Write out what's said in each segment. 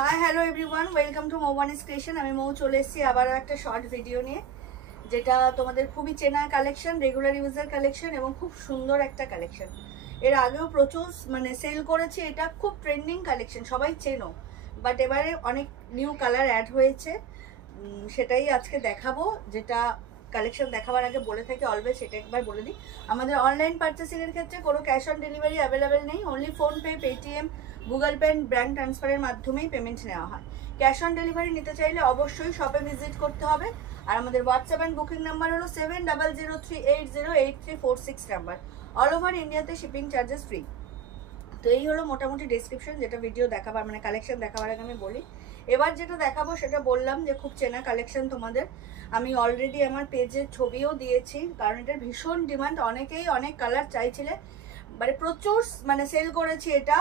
High hello everyone, welcome to Moubani's creation. আমি মৌ চলে এসেছি আবারও একটা শর্ট ভিডিও নিয়ে, যেটা তোমাদের খুবই চেনা কালেকশন, রেগুলার ইউজার কালেকশন এবং খুব সুন্দর একটা কালেকশন। এর আগেও প্রচুর সেল করেছি, এটা খুব ট্রেন্ডিং কালেকশন, সবাই চেনো, বাট এবারে অনেক নিউ কালার অ্যাড হয়েছে, সেটাই আজকে দেখাবো। যেটা কালেকশন দেখাবার আগে বলে থাকি অলওয়েজ, সেটা একবার বলে দিই, আমাদের অনলাইন পারচেসিংয়ের ক্ষেত্রে কোনো ক্যাশ অন ডেলিভারি অ্যাভেলেবেল নেই। Only PhonePe, Paytm, Google pay, bank ট্রান্সফারের মাধ্যমেই পেমেন্ট নেওয়া হয়। ক্যাশ অন ডেলিভারি নিতে চাইলে অবশ্যই শপে ভিজিট করতে হবে। আর আমাদের হোয়াটসঅ্যাপ অ্যান্ড বুকিং নাম্বার হলো 7003808346 নাম্বার। অল ওভার ইন্ডিয়াতে শিপিং চার্জেস ফ্রি। তো এই হলো মোটামুটি ডেসক্রিপশন, যেটা ভিডিও দেখাবার মানে কালেকশন দেখাবার আগে আমি বলি। এবার যেটা দেখাবো সেটা বললাম যে খুব চেনা কালেকশন তোমাদের। আমি অলরেডি আমার পেজে ছবিও দিয়েছি, কারণ এটার ভীষণ ডিমান্ড, অনেকেই অনেক কালার চাইছিলে, মানে প্রচুর সেল করেছি এটা।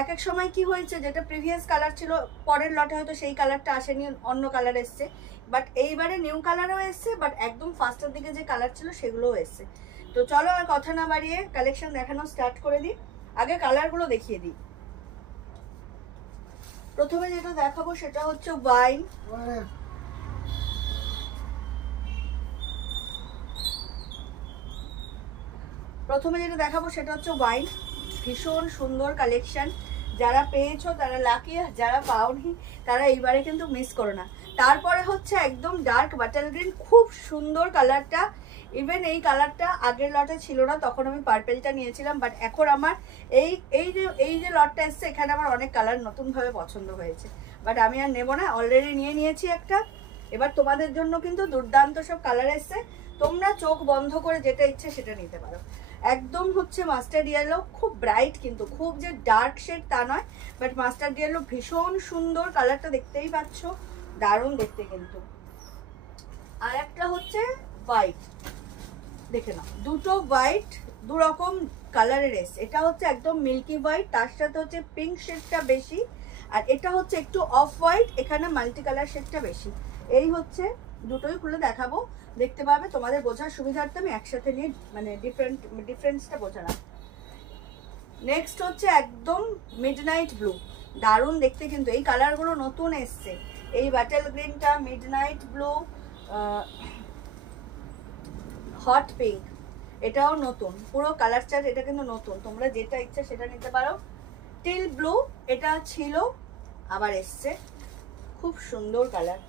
এক এক সময় কি হয়েছে, যেটা প্রিভিয়াস কালার ছিল পরের লটে হয়তো সেই কালারটা আসেনি, অন্য কালার এসছে, বাট এইবারে নিউ কালারও এসছে, বাট একদম ফার্স্টের দিকে যে কালার ছিল সেগুলোও এসছে। তো চলো আর কথা না বাড়িয়ে কালেকশন দেখানো স্টার্ট করে দিই। আগে কালারগুলো দেখিয়ে দিই। প্রথমে যেটা দেখাবো সেটা হচ্ছে ওয়াইন। ভীষণ সুন্দর কালেকশন। যারা পেয়েছো তারা লাকি, যারা পাওনি তারা এইবারে কিন্তু মিস করো না। তারপরে হচ্ছে একদম ডার্ক বাটার গ্রিন, খুব সুন্দর কালারটা। ইভেন এই কালারটা আগের লটে ছিল না, তখন আমি পার্পেলটা নিয়েছিলাম, বাট এখন আমার এই যে লটটা এসছে, এখানে আমার অনেক কালার নতুনভাবে পছন্দ হয়েছে, বাট আমি আর নেবো না, অলরেডি নিয়েছি একটা। এবার তোমাদের জন্য কিন্তু দুর্দান্ত সব কালার এসছে, তোমরা চোখ বন্ধ করে যেটা ইচ্ছে সেটা নিতে পারো। একদম হচ্ছে মাস্টার্ড ইয়েলো, খুব ব্রাইট, কিন্তু খুব যে ডার্ক শেড তা নয়, বাট মাস্টার্ড ইয়েলো ভীষণ সুন্দর কালারটা, দেখতেই পাচ্ছ, দারুণ দেখতে কিন্তু। আর একটা হচ্ছে হোয়াইট, দেখে নাও, দুটো হোয়াইট, দু রকম কালারের এসছে। এটা হচ্ছে একদম মিল্কি হোয়াইট, তার সাথে হচ্ছে পিঙ্ক শেডটা বেশি, আর এটা হচ্ছে একটু অফ হোয়াইট, এখানে মাল্টি কালার শেডটা বেশি। এই হচ্ছে দুটোই খুলে দেখাবো, দেখতে পাবে, তোমাদের বোঝার সুবিধার্থে আমি একসাথে নিয়ে ডিফারেন্সটা বোঝালাম। নেক্সট হচ্ছে একদম মিডনাইট ব্লু, দারুণ দেখতে কিন্তু, এই কালারগুলো নতুন এসছে। এই বাটার গ্রিনটা, মিডনাইট ব্লু, হট পিঙ্ক, এটাও নতুন, পুরো কালার চার্ট এটা কিন্তু নতুন, তোমরা যেটা ইচ্ছা সেটা নিতে পারো। টিল ব্লু, এটা ছিল আবার এসছে, খুব সুন্দর কালার।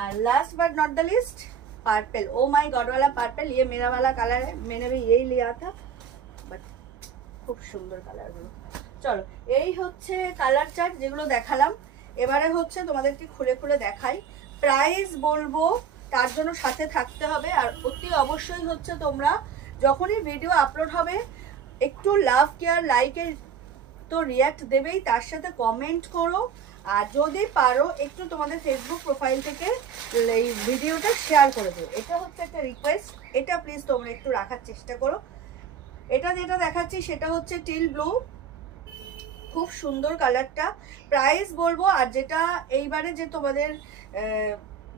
और last but not the list purple, oh my God वाला पर्पल, ये मेरा वाला कलर है, मैंने भी यही लिया था, बट खूब सुंदर कलर गुलो। चलो এই হচ্ছে কালার চার্ট যেগুলো দেখালাম। এবারে হচ্ছে তোমাদেরকে খুলে খুলে দেখাই, প্রাইস বলবো, তার জন্য সাথে থাকতে হবে। আর অতি অবশ্যই হচ্ছে তোমরা যখনই ভিডিও আপলোড হবে একটু লাভ কেয়ার লাইকের তো রিয়াক্ট দেবেই, তার সাথে কমেন্ট করো, আর যদি পারো একটু তোমাদের ফেসবুক প্রোফাইল থেকে এই ভিডিওটা শেয়ার করে দিও, এটা হচ্ছে একটা রিকোয়েস্ট, এটা প্লিজ তোমরা একটু রাখার চেষ্টা করো। এটা যেটা দেখাচ্ছি সেটা হচ্ছে টিল ব্লু, খুব সুন্দর কালারটা। প্রাইস বলবো, আর যেটা এইবারে যে তোমাদের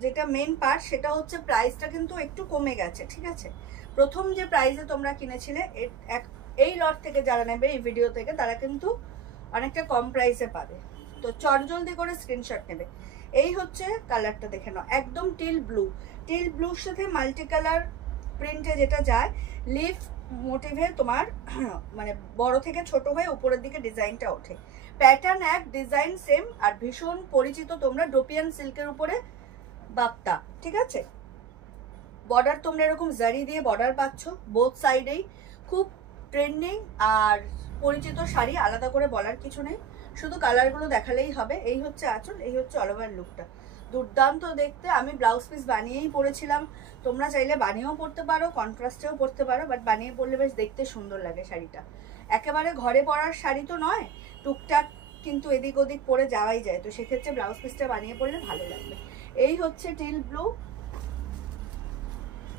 যেটা মেন পার্ট সেটা হচ্ছে প্রাইসটা কিন্তু একটু কমে গেছে, ঠিক আছে। প্রথম যে প্রাইসে তোমরা কিনেছিলে এই লট থেকে যারা নেবে এই ভিডিও থেকে, তারা কিন্তু অনেকটা কম প্রাইসে পাবে, তো চটজলদি করে স্ক্রিনশট নেবে। এই হচ্ছে কালারটা, দেখে নাও, একদম টিল ব্লুর সাথে মাল্টি কালার প্রিন্টে যেটা যায়, লিফ মোটিভে তোমার মানে বড় থেকে ছোট হয়ে উপরের দিকে ডিজাইনটা ওঠে, প্যাটার্ন এক, ডিজাইন সেম, আর ভীষণ পরিচিত তোমরা ডোপিয়ান সিল্কের উপরে বাপ্তা, ঠিক আছে। বর্ডার তোমরা এরকম জারি দিয়ে বর্ডার পাচ্ছ বোথ সাইডেই, খুব ট্রেন্ডিং আর পরিচিত শাড়ি, আলাদা করে বলার কিছু নেই, শুধু কালারগুলো দেখালেই হবে। এই হচ্ছে আঁচল, এই হচ্ছে অল ওভার লুকটা, দুর্দান্ত দেখতে। আমি ব্লাউজ পিস বানিয়েই পরেছিলাম, তোমরা চাইলে বানিয়েও পরতে পারো, কন্ট্রাস্টেও পরতে পারো, বাট বানিয়ে পরলে বেশ দেখতে সুন্দর লাগে শাড়িটা। একেবারে ঘরে পরার শাড়ি তো নয়, টুকটাক কিন্তু এদিক ওদিক পরে যাওয়াই যায়, তো সেক্ষেত্রে ব্লাউজ পিসটা বানিয়ে পরলে ভালো লাগবে। এই হচ্ছে টিল ব্লু।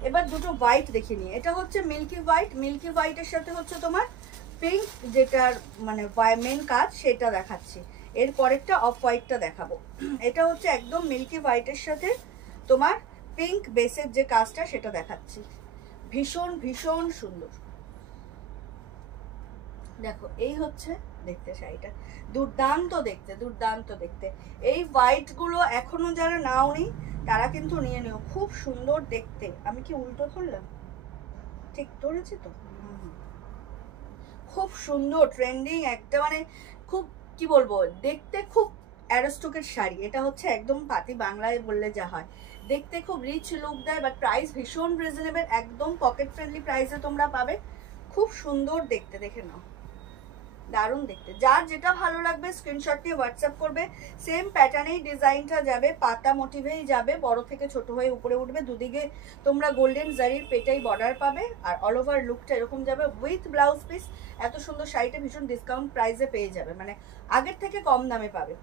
এবার দুটো হোয়াইট দেখে নিই, এটা হচ্ছে মিল্কি হোয়াইটের সাথে হচ্ছে তোমার পিঙ্ক, যেটার মানে মেন কাজ সেটা দেখাচ্ছি। এর পরেরটা অফ হোয়াইটটা দেখাবো। এটা হচ্ছে একদম মিল্কি হোয়াইটের সাথে তোমার পিঙ্ক বেসের যে কাজটা সেটা দেখাচ্ছি, ভীষণ ভীষণ সুন্দর। দেখো এই হচ্ছে দেখতে শাড়িটা, দুর্দান্ত দেখতে, দুর্দান্ত দেখতে। এই হোয়াইট গুলো এখনো যারা নাওনি তারা কিন্তু নিয়ে নিও, খুব সুন্দর দেখতে। আমি কি উল্টো ধরলাম? ঠিক ধরেছি তো? খুব সুন্দর ট্রেন্ডিং একটা, মানে খুব কি বলবো, দেখতে খুব অ্যারোস্টোকের শাড়ি। এটা হচ্ছে একদম পাতি বাংলায় বললে যা হয়, দেখতে খুব রিচ লুক দেয়, বাট প্রাইস ভীষণ রিজনেবল, একদম পকেট ফ্রেন্ডলি প্রাইসে তোমরা পাবে। খুব সুন্দর দেখতে, দেখে নাও, দারুণ দেখতে। যার যেটা ভালো লাগবে স্ক্রিনশট নিয়ে হোয়াটসঅ্যাপ করবে। সেম প্যাটার্নেই ডিজাইনটা যাবে, পাতা মোটিভেই যাবে, বড় থেকে ছোট হয়ে উপরে উঠবে। দুদিকে তোমরা গোল্ডেন জারির পেটাই বর্ডার পাবে, আর অল ওভার লুকটা এরকম যাবে উইথ ব্লাউজ পিস। এত সুন্দর শাড়িটা ভীষণ ডিসকাউন্ট প্রাইসে পেয়ে যাবে, মানে আগের থেকে কম দামে পাবে।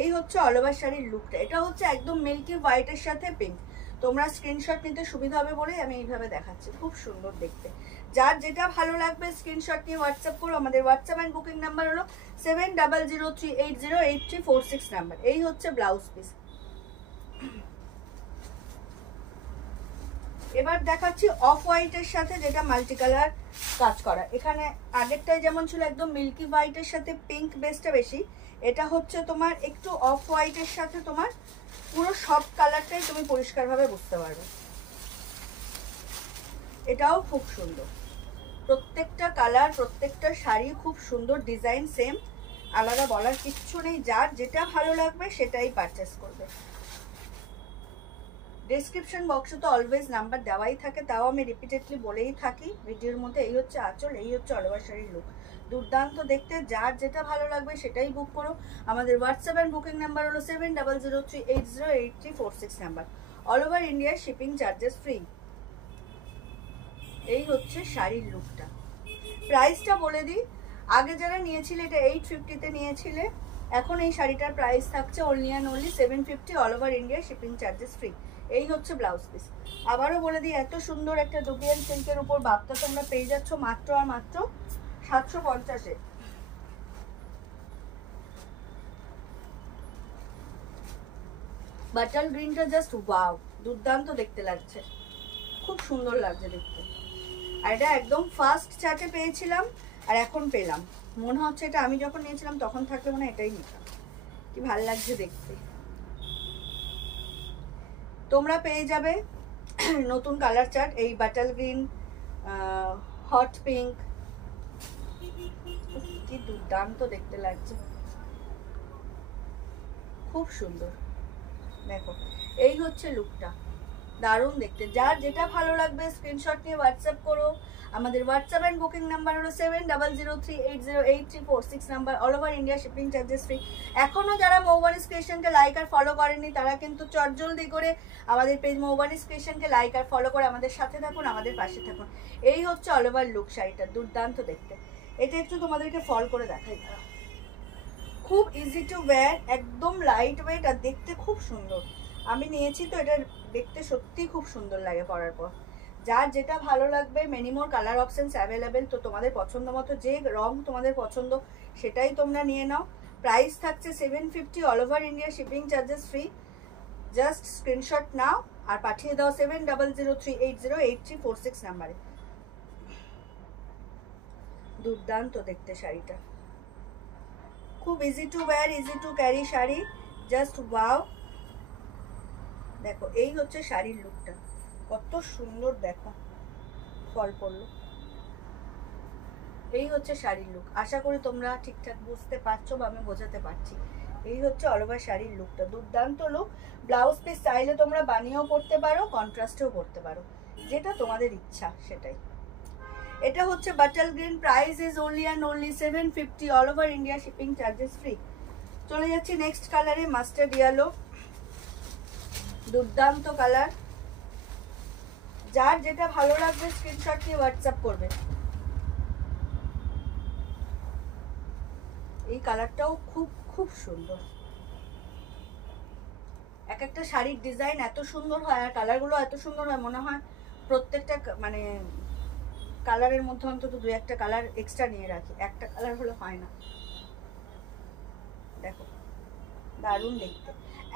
এই হচ্ছে অল ওভার শাড়ির লুকটা। এটা হচ্ছে একদম মিল্কি হোয়াইটের সাথে পিঙ্ক। তোমরা স্ক্রিনশট নিতে সুবিধা হবে বলে আমি এইভাবে দেখাচ্ছি, খুব সুন্দর দেখতে। যার যেটা ভালো লাগবে স্ক্রিনশট নিয়ে হোয়াটসঅ্যাপ করো। আমাদের হোয়াটসঅ্যাপ অ্যান্ড বুকিং নাম্বার হলো 7003808346 নাম্বার। এই হচ্ছে ব্লাউজ পিস। এবার দেখাচ্ছি অফ হোয়াইটের সাথে যেটা মাল্টি কালার কাজ করা। এখানে আগেরটাই যেমন ছিল একদম মিল্কি হোয়াইটের সাথে পিঙ্ক বেসটা বেশি, এটা হচ্ছে তোমার একটু অফ হোয়াইটের সাথে তোমার পুরো সব কালারটাই তুমি পরিষ্কারভাবে বুঝতে পারবে। এটাও খুব সুন্দর, প্রত্যেকটা কালার প্রত্যেকটা শাড়ি খুব সুন্দর, ডিজাইন সেম, আলাদা বলার কিচ্ছু নেই। যার যেটা ভালো লাগবে সেটাই পারচেস করবে। ডেসক্রিপশন বক্সে তো অলওয়েজ নাম্বার দেওয়াই থাকে, তাও আমি রিপিটেডলি বলেই থাকি ভিডিওর মধ্যে। এই হচ্ছে আঁচল, এই হচ্ছে অল ওভার শাড়ির লুক, দুর্দান্ত দেখতে। যার যেটা ভালো লাগবে সেটাই বুক করো। আমাদের হোয়াটসঅ্যাপ অ্যান্ড বুকিং নাম্বার হলো 7003808346 number. All over India shipping charges free. এই হচ্ছে শাড়ির লুকটা। প্রাইসটা বলে দিই, আগে যারা নিয়েছিলে এটা 850-তে নিয়েছিলে, এখন এই শাড়িটার প্রাইস থাকছে only and only 750, all over India shipping charges free. এই হচ্ছে ব্লাউজ পিস। আবারও বলে দিই, এত সুন্দর একটা ডুবিয়ান সিল্কের উপর বাপ্তা তোমরা পেয়ে যাচ্ছ মাত্র আর মাত্র 750-এ। বাটাল গ্রিনটা জাস্ট ওয়াও, দুর্দান্ত দেখতে লাগছে, খুব সুন্দর লাগছে দেখতে। আর এটা একদম ফার্স্ট চার্টে পেয়েছিলাম আর এখন পেলাম, মনে হচ্ছে এটা আমি যখন নিয়েছিলাম তখন থাকলে মনে হয় এটাই নিতাম। কি ভালো লাগছে দেখতে। তোমরা পেয়ে যাবে নতুন কালার চার্ট, এই বাটাল গ্রিন, হট পিঙ্ক, কি দুর্দান্ত দেখতে লাগছে, খুব সুন্দর। দেখো এই হচ্ছে লুকটা, দারুণ দেখতে। যার যেটা ভালো লাগবে স্ক্রিনশট নিয়ে হোয়াটসঅ্যাপ করো। আমাদের হোয়াটসঅ্যাপ অ্যান্ড বুকিং নাম্বার হলো 7003808346 number. All over India shipping charges free. এখনো যারা মৌবানিস ক্রিয়েশনকে লাইক আর ফলো করেনি তারা কিন্তু চটজলদি করে আমাদের পেজ মৌবানিস ক্রিয়েশনকে লাইক আর ফলো করে আমাদের সাথে থাকুন, আমাদের পাশে থাকুন। এই হচ্ছে অল ওভার লুক শাড়িটা, দুর্দান্ত দেখতে। এটা একটু তোমাদেরকে ফল করে দেখাই, খুব ইজি টু ওয়্যার, একদম লাইট ওয়েট আর দেখতে খুব সুন্দর। আমি নিয়েছি তো, এটা দেখতে সত্যি খুব সুন্দর লাগে পরার পর। যার যেটা ভালো লাগবে, মেনিমোর কালার অপশনস অ্যাভেলেবেল, তো তোমাদের পছন্দ মতো যে রং তোমাদের পছন্দ সেটাই তোমরা নিয়ে নাও। প্রাইস থাকছে 750, all over India shipping charges free. Just screenshot নাও আর পাঠিয়ে দাও 7003808346 নাম্বারে। দুর্দান্ত দেখতে শাড়িটা, খুব easy to wear, easy to carry sari, just wow. দেখো এই হচ্ছে শাড়ির লুকটা, কত সুন্দর, দেখো ফল পড়লো। এই হচ্ছে শাড়ির লুক, আশা করি তোমরা ঠিকঠাক বুঝতে পারছো বা আমি বোঝাতে পারছি। এই হচ্ছে অল ওভার শাড়ির লুকটা, দুর্দান্ত লুক। ব্লাউজ পিস চাইলে তোমরা বানিয়েও পরতে পারো, কন্ট্রাস্টেও পরতে পারো, যেটা তোমাদের ইচ্ছা সেটাই। এটা হচ্ছে বাটাল green, price is only and only 750, all over India shipping charges free. চলে যাচ্ছি নেক্সট কালারে, মাস্টার্ড ইয়েলো, দুর্দান্ত কালার। যার যেটা ভালো লাগবে স্ক্রিনশট নিয়ে হোয়াটসঅ্যাপ করবে। এই কালারটাও খুব খুব সুন্দর। এক একটা শাড়ির ডিজাইন এত সুন্দর হয় আর কালারগুলো এত সুন্দর হয়, মনে হয় প্রত্যেকটা মানে কালারের মধ্যে অন্তত দু একটা কালার এক্সট্রা নিয়ে রাখি, একটা কালার হলে হয় না। দেখো দারুণ দেখতে।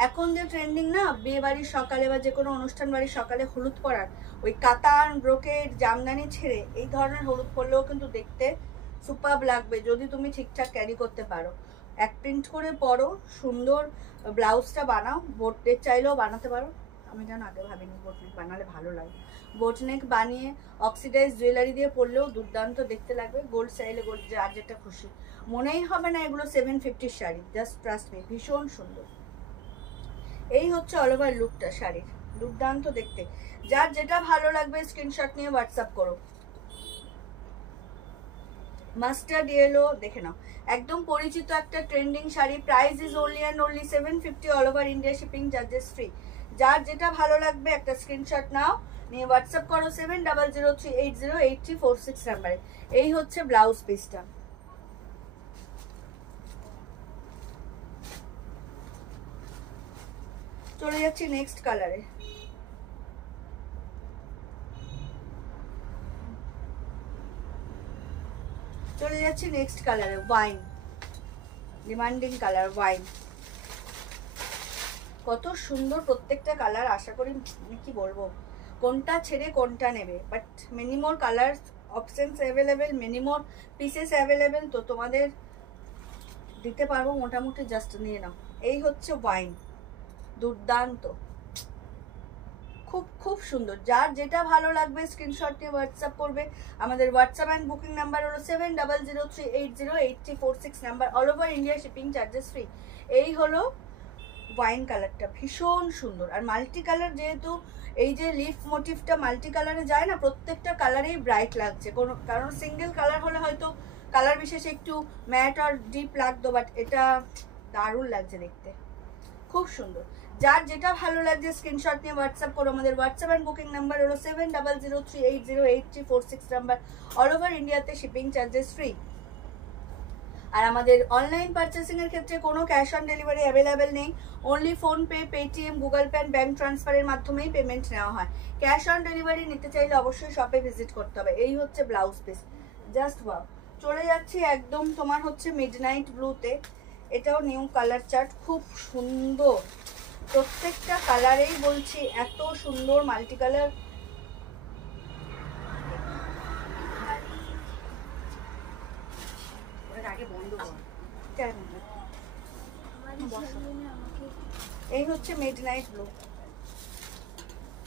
এখন যে ট্রেন্ডিং না, বিয়ে বাড়ির সকালে বা যে কোনো অনুষ্ঠান বাড়ির সকালে হলুদ পরার, ওই কাতান ব্রোকেট জামদানি ছেড়ে এই ধরনের হলুদ পরলেও কিন্তু দেখতে সুপারব লাগবে যদি তুমি ঠিকঠাক ক্যারি করতে পারো। এক প্রিন্ট করে পরো, সুন্দর ব্লাউজটা বানাও, বোট নেক চাইলেও বানাতে পারো। আমি যেন আগে ভাবিনি বোট নেক বানালে ভালো লাগে। বোট নেক বানিয়ে অক্সিডাইজ জুয়েলারি দিয়ে পরলেও দুর্দান্ত দেখতে লাগবে। গোল্ড চাইলে গোল্ড, যার যেটা খুশি। মনেই হবে না এগুলো 750 শাড়ি, জাস্ট ট্রাস্ট মি, ভীষণ সুন্দর। এই হচ্ছে অল ওভার লুকটা শাড়ির, দুর্দান্ত দেখতে। যার যেটা ভালো লাগবে স্ক্রিনশট নিয়ে হোয়াটসঅ্যাপ করো। মাস্টার্ড ইয়েলো দেখে নাও, একদম পরিচিত একটা trending sari. Price is only and only 750, all over India shipping charges free. যার যেটা ভালো লাগবে একটা স্ক্রিনশট নাও, নিয়ে হোয়াটসঅ্যাপ করো 7003808346 নাম্বারে। এই হচ্ছে ব্লাউজ পিসটা। চলে যাচ্ছি নেক্সট কালারে। চলে যাচ্ছি নেক্সট কালারে, ওয়াইন, ডিমান্ডিং কালার ওয়াইন। কত সুন্দর প্রত্যেকটা কালার, আশা করি মানে কি বলবো, কোনটা ছেড়ে কোনটা নেবে। But many more colour options available, many more pieces available, তো তোমাদের দিতে পারবো মোটামুটি, জাস্ট নিয়ে নাও। এই হচ্ছে ওয়াইন, দুর্দান্ত, খুব খুব সুন্দর। যার যেটা ভালো লাগবে স্ক্রিনশট নিয়ে হোয়াটসঅ্যাপ করবে। আমাদের হোয়াটসঅ্যাপ অ্যান্ড বুকিং নাম্বার হলো 7003808346 number, all over India shipping charges free. এই হলো ওয়াইন কালারটা, ভীষণ সুন্দর। আর মাল্টি কালার, যেহেতু এই যে লিফ মোটিভটা মাল্টি কালারে যায় না, প্রত্যেকটা কালারেই ব্রাইট লাগছে। কোনো কারণ সিঙ্গেল কালার হলে হয়তো কালার বিশেষে একটু ম্যাট আর ডিপ লাগতো, বাট এটা দারুণ লাগছে দেখতে, খুব সুন্দর। যার যেটা ভালো লাগছে স্ক্রিনশট নিয়ে হোয়াটসঅ্যাপ করো। আমাদের হোয়াটসঅ্যাপ অ্যান্ড বুকিং নাম্বার হলো 7003808346 নাম্বার, অল ওভার ইন্ডিয়াতে শিপিং চার্জেস ফ্রি। আর আমাদের অনলাইন পারচেসিং এর ক্ষেত্রে কোনো ক্যাশ অন ডেলিভারি অ্যাভেলেবেল নেই, only PhonePe, Paytm, Google pay, bank ট্রান্সফারের মাধ্যমেই পেমেন্ট নেওয়া হয়। ক্যাশ অন ডেলিভারি নিতে চাইলে অবশ্যই শপে ভিজিট করতে হবে। এই হচ্ছে ব্লাউজ পিস, জাস্ট ওয়াও। চলে যাচ্ছি একদম তোমার হচ্ছে মিডনাইট ব্লুতে, এটাও নিউ কালার চার্ট, খুব সুন্দর প্রত্যেকটা কালারেই, বলছি এত সুন্দর মাল্টি কালার। আগে বন্ধ কর, এই হচ্ছে মিডনাইট ব্লু,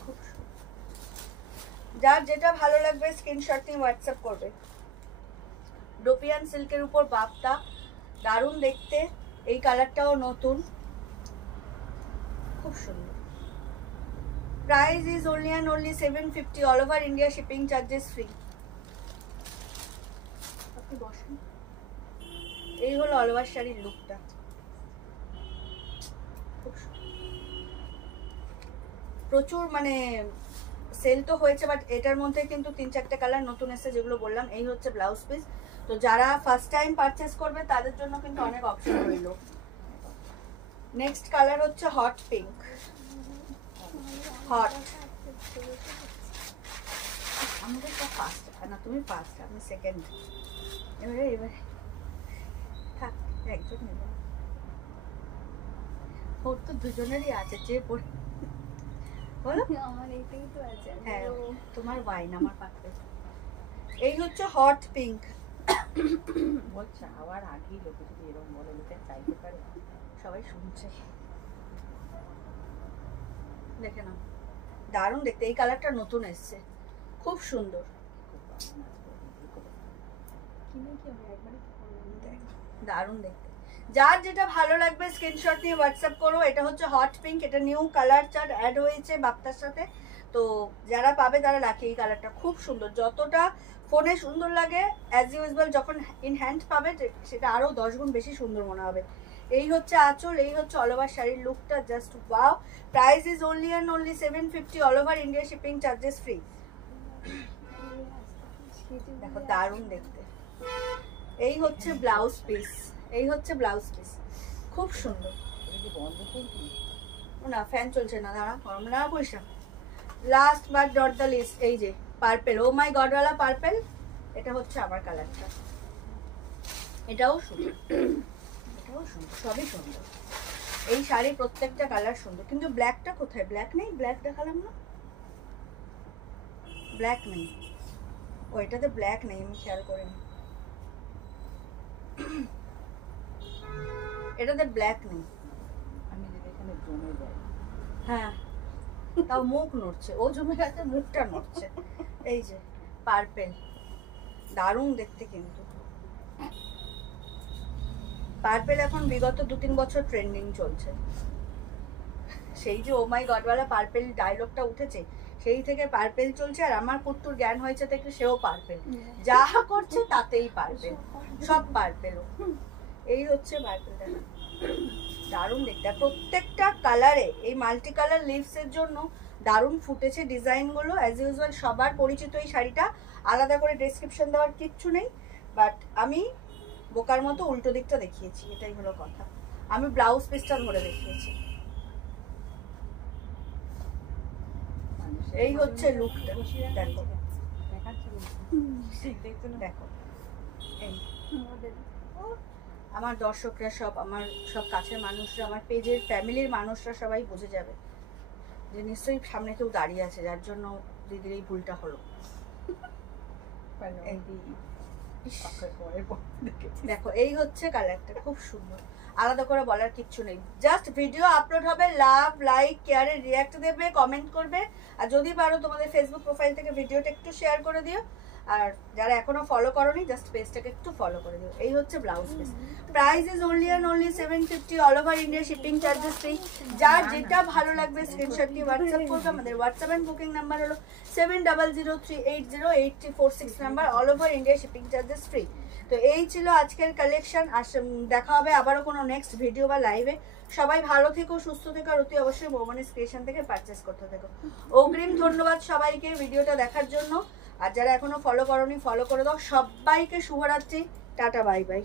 খুব যার যেটা ভালো লাগবে স্ক্রিনশট নিয়ে হোয়াটসঅ্যাপ করবে। ডোপিয়ান সিল্কের উপর বাপ্তা, দারুণ দেখতে। এই কালারটাও নতুন, খুব সুন্দর। Price is only and only 750, all over India shipping charges free. আপনি বসেন। এই হলো অল ওভার শাড়ির লুকটা, খুব প্রচুর মানে সেল তো হয়েছে, বাট এটার মধ্যে কিন্তু 3-4টা কালার নতুন এসেছে যেগুলো বললাম। এই হচ্ছে ব্লাউজ পিস। তো যারা ফার্স্ট টাইম পারচেস করবে তাদের জন্য কিন্তু অনেক অপশন রইল। নেক্সট কালার হচ্ছে হট পিঙ্ক, হট। আমাদের তো ফার্স্ট না, তুমি ফার্স্ট, আমি সেকেন্ড। এবারে থাক, একজন নেবে, ওর তো দুজনেরই আছে, যে পড়ে বলো। আমার এইটাই তো আছে, হ্যাঁ তোমার ওয়াইন, আমার পাখি। এই হচ্ছে হট পিঙ্ক। বলছে আবার আগেই লোকে যদি এরকম বলে, লোকে চাইতে পারে, সবাই শুনছে। দেখে নাও, দারুণ দেখতে। এই কালারটা নতুন এসছে, খুব সুন্দর, দারুণ দেখতে। যার যেটা ভালো লাগবে স্ক্রিনশট নিয়ে হোয়াটসঅ্যাপ করো। এটা হচ্ছে হট পিঙ্ক, এটা নিউ কালার চার্ট অ্যাড হয়েছে বাপ্তার সাথে, তো যারা পাবে তারা রাখে। এই কালারটা খুব সুন্দর, যতটা ফোনে সুন্দর লাগে অ্যাজ ইউজুয়াল যখন ইন হ্যান্ড পাবে সেটা আরও 10 গুণ বেশি সুন্দর মনে হবে। এই হচ্ছে আঁচল, এই হচ্ছে অল ওভার শাড়ির লুকটা, just wow. Price is only and only 750, all over India shipping charges free. দেখো দারুণ দেখতে। এই হচ্ছে ব্লাউজ পিস, এই হচ্ছে ব্লাউজ পিস, খুব সুন্দর। না ফ্যান চলছে না, দাঁড়া, গরম না পয়সা। Last but not the least, এই যে পার্পেল, ও মাই গডওয়ালা পার্পেল, এটা হচ্ছে আমার কালারটা। এটাও সুন্দর, এটাও সুন্দর, সবই সুন্দর। এই শাড়ি প্রত্যেকটা কালার সুন্দর, কিন্তু ব্ল্যাকটা কোথায়? ব্ল্যাক নেই, ব্ল্যাক দেখালাম না, ব্ল্যাক নেই। ও এটাতে ব্ল্যাক নেই, আমি খেয়াল করিনি। এটাতে ব্ল্যাক নেই। আমি যদি এখানে জমে যাই, হ্যাঁ তাও মুখ নড়ছে, ও জমে গেছে মুখটা নড়ছে। এই যে পার্পেল, দারুণ দেখতে কিন্তু। পার্পেল এখন বিগত 2-3 বছর ট্রেন্ডিং চলছে। সেই যে ও মাই গডওয়ালা পার্পেল ডায়লগটা উঠেছে সেই থেকে পার্পেল চলছে। আর আমার পুত্তুর জ্ঞান হয়েছে থেকে সেও পার্পেল, যা করছে তাতেই পার্পেল, সব পার্পেল। এই হচ্ছে পার্পেলটা, দারুণ দেখতে। আর প্রত্যেকটা কালারে এই মাল্টি কালার লিভস এর জন্য দারুণ ফুটেছে ডিজাইন গুলো। অ্যাজ ইউজুয়াল সবার পরিচিত এই শাড়িটা, আলাদা করে ডেসক্রিপশন দেওয়ার কিচ্ছু নেই, বাট আমি বোকার মতো উল্টো দিকটা দেখিয়েছি, এটাই হলো কথা। আমি ব্লাউজ পিসটা ধরে দেখিয়েছি। এই হচ্ছে লুকটা, দেখো দেখো। এই আমার দর্শকরা সব, আমার সব কাছের মানুষরা, আমার পেজের ফ্যামিলির মানুষরা সবাই বুঝে যাবে যে নিশ্চয়ই সামনে কেউ দাঁড়িয়ে আছে, যার জন্য দিদির এই ভুলটা হলো। দেখো এই হচ্ছে কালারটা, খুব সুন্দর, আলাদা করে বলার কিচ্ছু নেই। জাস্ট ভিডিও আপলোড হবে, লাভ লাইক কেয়ারে রিয়াক্ট দেবে, কমেন্ট করবে, আর যদি পারো তোমাদের ফেসবুক প্রোফাইল থেকে ভিডিওটা একটু শেয়ার করে দিও। আর যারা এখনো ফলো করোনি জাস্ট পেজটাকে একটু ফলো করে দিও। এই হচ্ছে blouse piece. Price is only and only 750, all over India shipping charges free. যার যেটা ভালো লাগবে স্ক্রিনশট দিয়ে হোয়াটসঅ্যাপ করবে। আমাদের হোয়াটসঅ্যাপ এন্ড বুকিং নাম্বার হলো 7003808346 number, all over India shipping charges free. তো এই ছিল আজকের কালেকশন। দেখা হবে আবারও কোনো নেক্সট ভিডিও বা লাইভে। সবাই ভালো থেকো, সুস্থ থেকো, আর অতি অবশ্যই বৌমনিস ক্রিয়েশন থেকে পারচেস করতে থেকো। অগ্রিম ধন্যবাদ সবাইকে ভিডিওটা দেখার জন্য। আর যারা এখনো ফলো করোনি ফলো করে দাও। সবাইকে শুভরাত্রি, টাটা, বাই বাই।